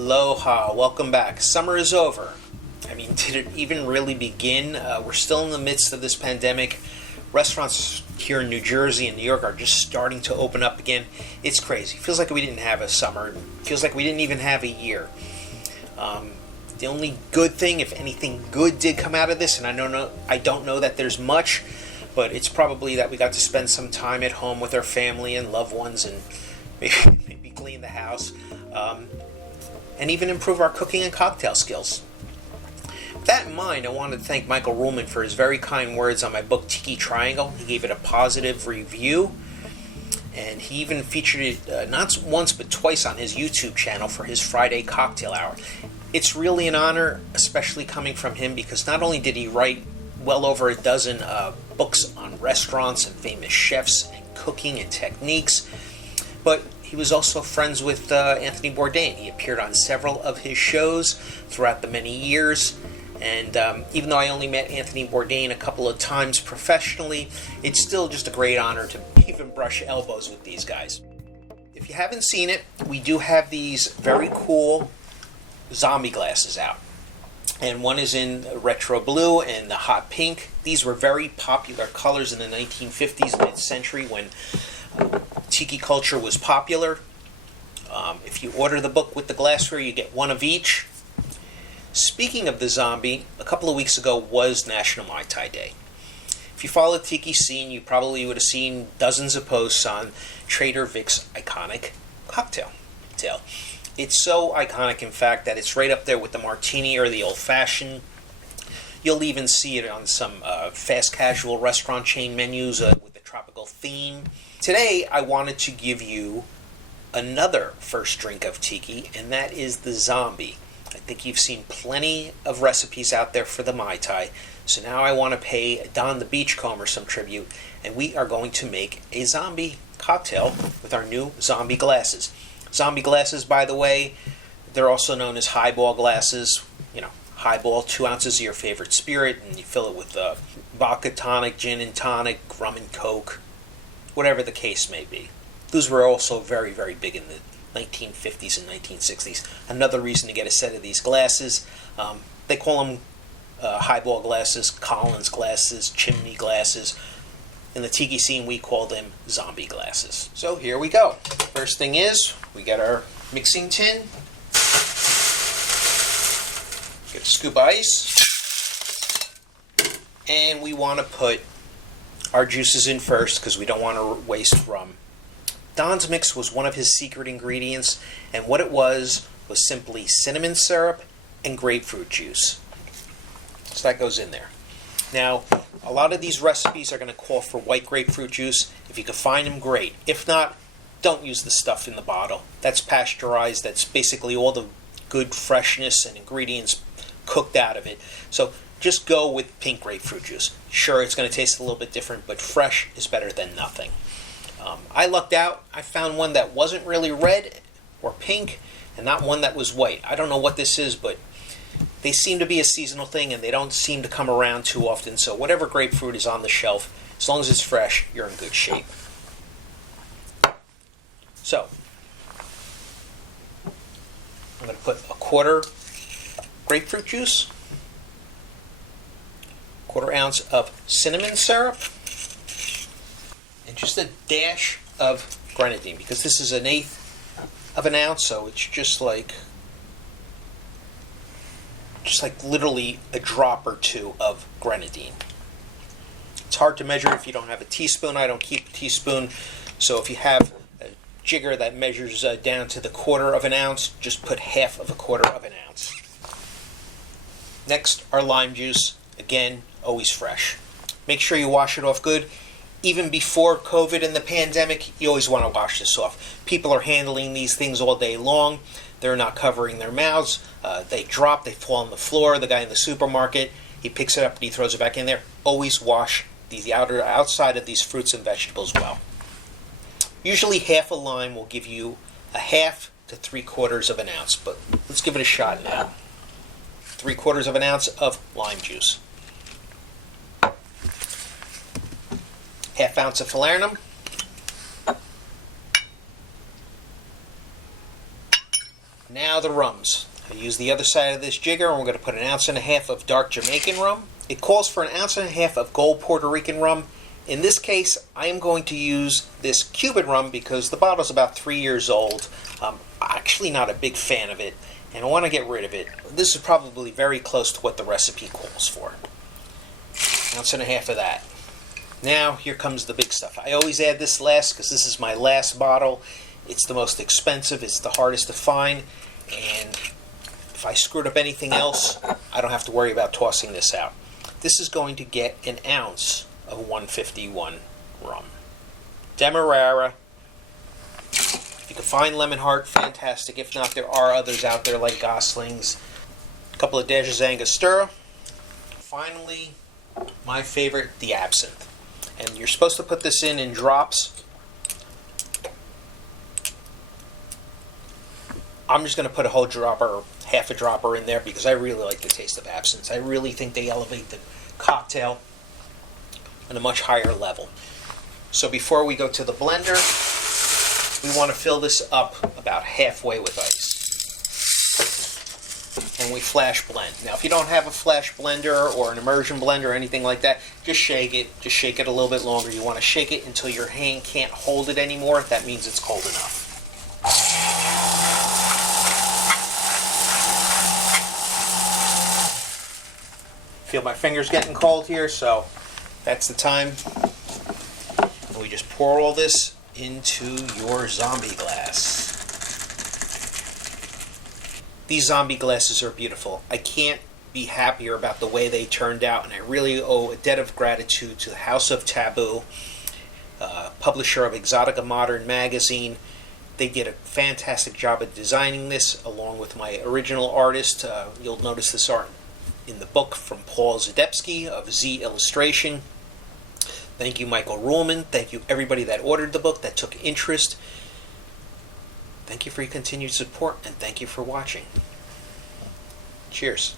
Aloha, welcome back. Summer is over. I mean, did it even really begin? We're still in the midst of this pandemic. Restaurants here in New Jersey and New York are just starting to open up again. It's crazy. Feels like we didn't have a summer. Feels like we didn't even have a year. The only good thing, if anything good did come out of this, and I don't know that there's much, but it's probably that we got to spend some time at home with our family and loved ones and maybe clean the house. And even improve our cooking and cocktail skills. With that in mind, I wanted to thank Michael Ruhlman for his very kind words on my book, Tiki Triangle. He gave it a positive review, and he even featured it not once but twice on his YouTube channel for his Friday cocktail hour. It's really an honor, especially coming from him, because not only did he write well over a dozen books on restaurants and famous chefs and cooking and techniques, but he was also friends with Anthony Bourdain. He appeared on several of his shows throughout the many years. And even though I only met Anthony Bourdain a couple of times professionally, it's still just a great honor to even brush elbows with these guys. If you haven't seen it, we do have these very cool zombie glasses out. And one is in retro blue and the hot pink. These were very popular colors in the 1950s, mid-century, when tiki culture was popular. If you order the book with the glassware, you get one of each. Speaking of the zombie, a couple of weeks ago was National Mai Tai Day. If you follow the tiki scene, you probably would have seen dozens of posts on Trader Vic's iconic cocktail. It's so iconic, in fact, that it's right up there with the martini or the old-fashioned. You'll even see it on some fast casual restaurant chain menus with the tropical theme. Today, I wanted to give you another first drink of tiki, and that is the zombie. I think you've seen plenty of recipes out there for the Mai Tai, so now I want to pay Don the Beachcomber some tribute, and we are going to make a zombie cocktail with our new zombie glasses. Zombie glasses, by the way, they're also known as highball glasses. You know, highball, 2 ounces of your favorite spirit, and you fill it with vodka tonic, gin and tonic, rum and coke, whatever the case may be. Those were also very, very big in the 1950s and 1960s. Another reason to get a set of these glasses. They call them highball glasses, Collins glasses, chimney glasses. In the tiki scene, we call them zombie glasses. So here we go. First thing is, we got our mixing tin. Get a scoop of ice. And we want to put our juices in first because we don't want to waste rum. Don's mix was one of his secret ingredients, and what it was simply cinnamon syrup and grapefruit juice. So that goes in there. Now, a lot of these recipes are going to call for white grapefruit juice. If you can find them, great. If not, don't use the stuff in the bottle. That's pasteurized. That's basically all the good freshness and ingredients cooked out of it. So just go with pink grapefruit juice. Sure, it's going to taste a little bit different, but fresh is better than nothing. I lucked out. I found one that wasn't really red or pink, and not one that was white. I don't know what this is, but they seem to be a seasonal thing, and they don't seem to come around too often. So whatever grapefruit is on the shelf, as long as it's fresh, you're in good shape. So I'm going to put a quarter grapefruit juice, quarter ounce of cinnamon syrup, and just a dash of grenadine, because this is 1/8 of an ounce, so it's just like literally a drop or two of grenadine. It's hard to measure if you don't have a teaspoon. I don't keep a teaspoon, so if you have a jigger that measures down to the quarter of an ounce, just put half of a quarter of an ounce. Next, our lime juice. Again, always fresh. Make sure you wash it off good. Even before COVID and the pandemic, you always want to wash this off. People are handling these things all day long. They're not covering their mouths. They drop, they fall on the floor. The guy in the supermarket, he picks it up and he throws it back in there. Always wash the outside of these fruits and vegetables well. Usually half a lime will give you a half to 3/4 of an ounce, but let's give it a shot now. 3/4 of an ounce of lime juice. Half ounce of falernum. Now the rums. I use the other side of this jigger, and we're going to put 1.5 ounces of dark Jamaican rum. It calls for 1.5 ounces of gold Puerto Rican rum. In this case, I am going to use this Cuban rum because the bottle's about 3 years old. I'm actually not a big fan of it, and I want to get rid of it. This is probably very close to what the recipe calls for. 1.5 ounces of that. Now, here comes the big stuff. I always add this last because this is my last bottle. It's the most expensive, it's the hardest to find, and if I screwed up anything else, I don't have to worry about tossing this out. This is going to get 1 ounce of 151 rum. Demerara. If you can find Lemon Heart, fantastic. If not, there are others out there like Gosling's. A couple of dashes of Angostura. Finally, my favorite, the absinthe. And you're supposed to put this in drops. I'm just going to put a whole dropper or half a dropper in there because I really like the taste of absinthe. I really think they elevate the cocktail on a much higher level. So before we go to the blender, we want to fill this up about halfway with ice. And we flash blend. Now if you don't have a flash blender or an immersion blender or anything like that, just shake it. Just shake it a little bit longer. You want to shake it until your hand can't hold it anymore. That means it's cold enough. Feel my fingers getting cold here, so that's the time. And we just pour all this into your zombie glass. These zombie glasses are beautiful. I can't be happier about the way they turned out, and I really owe a debt of gratitude to the House of Taboo, publisher of Exotica Modern magazine. They did a fantastic job of designing this, along with my original artist. You'll notice this art in the book from Paul Zadebski of Z Illustration. Thank you, Michael Ruhlman. Thank you, everybody that ordered the book, that took interest. Thank you for your continued support, and thank you for watching. Cheers.